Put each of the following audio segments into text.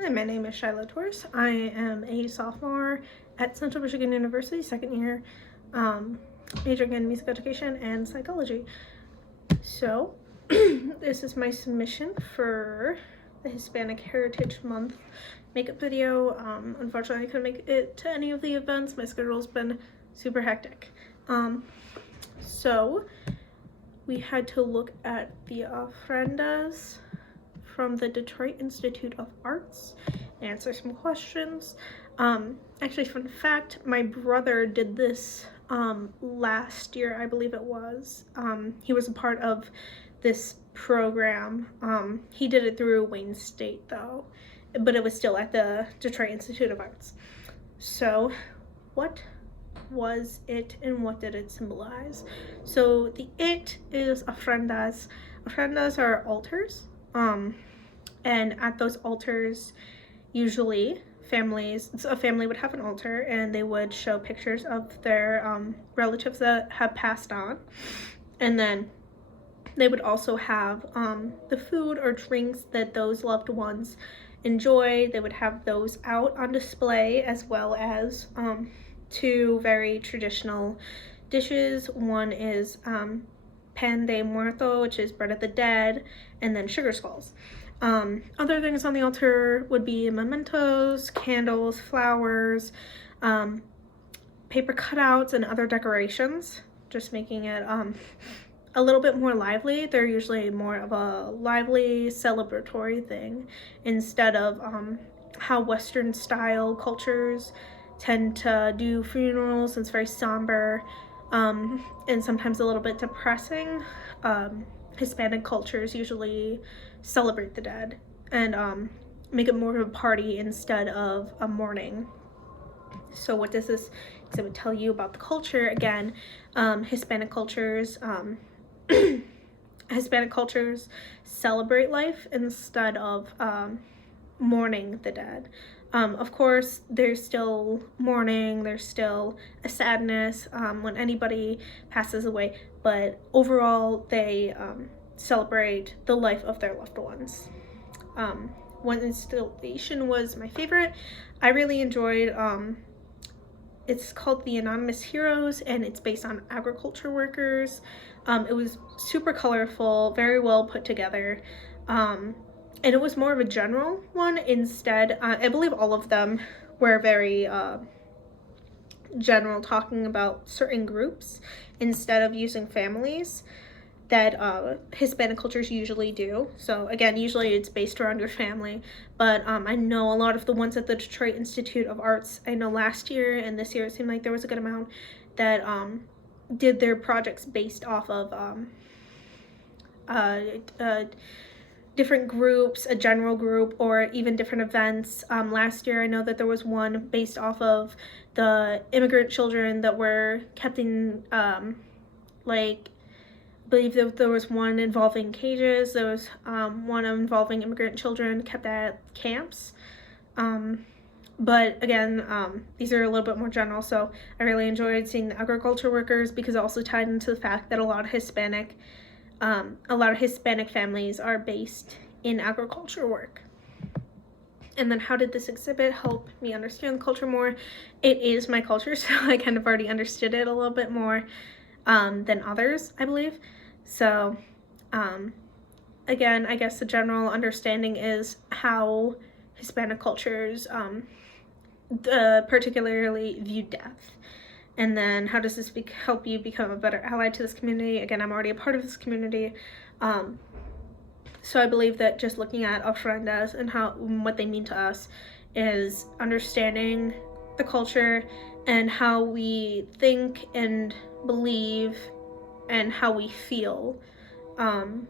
Hi, my name is Shiloh Torres. I am a sophomore at Central Michigan University, second year, majoring in music education and psychology. So, this is my submission for the Hispanic Heritage Month makeup video. Unfortunately, I couldn't make it to any of the events. My schedule's been super hectic. So, we had to look at the ofrendas from the Detroit Institute of Arts, answer some questions. Actually, fun fact, my brother did this last year, I believe it was. He was a part of this program. He did it through Wayne State though, but it was still at the Detroit Institute of Arts. So, what was it and what did it symbolize? So the it is ofrendas. Ofrendas are altars. And at those altars, usually a family would have an altar and they would show pictures of their relatives that have passed on. And then they would also have the food or drinks that those loved ones enjoy. They would have those out on display, as well as two very traditional dishes. One is pan de muerto, which is bread of the dead, and then sugar skulls. Other things on the altar would be mementos, candles, flowers, paper cutouts, and other decorations, just making it a little bit more lively. They're usually more of a lively celebratory thing instead of how Western style cultures tend to do funerals. It's very somber and sometimes a little bit depressing. Hispanic cultures usually celebrate the dead and make it more of a party instead of a mourning. So what does this exhibit tell you about the culture? Again, Hispanic cultures celebrate life instead of mourning the dead. Of course, there's still mourning, there's still a sadness when anybody passes away, but overall they celebrate the life of their loved ones. One installation was my favorite. I really enjoyed, it's called The Anonymous Heroes, and it's based on agriculture workers. It was super colorful, very well put together. And it was more of a general one instead. I believe all of them were very general, talking about certain groups instead of using families that Hispanic cultures usually do. So again, usually it's based around your family, but I know a lot of the ones at the Detroit Institute of Arts, I know last year and this year it seemed like there was a good amount that did their projects based off of different groups, a general group, or even different events. Last year I know that there was one based off of the immigrant children that were kept in I believe that there was one involving cages. There was one involving immigrant children kept at camps. But again, these are a little bit more general, so I really enjoyed seeing the agriculture workers because it also tied into the fact that a lot of Hispanic families are based in agriculture work. And then how did this exhibit help me understand the culture more? It is my culture, so I kind of already understood it a little bit more than others, I believe. So again, I guess the general understanding is how Hispanic cultures particularly view death. And then how does this help you become a better ally to this community? Again, I'm already a part of this community. So I believe that just looking at ofrendas and what they mean to us is understanding the culture and how we think and believe and how we feel. And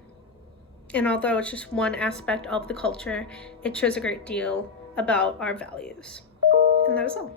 although it's just one aspect of the culture, it shows a great deal about our values. And that is all.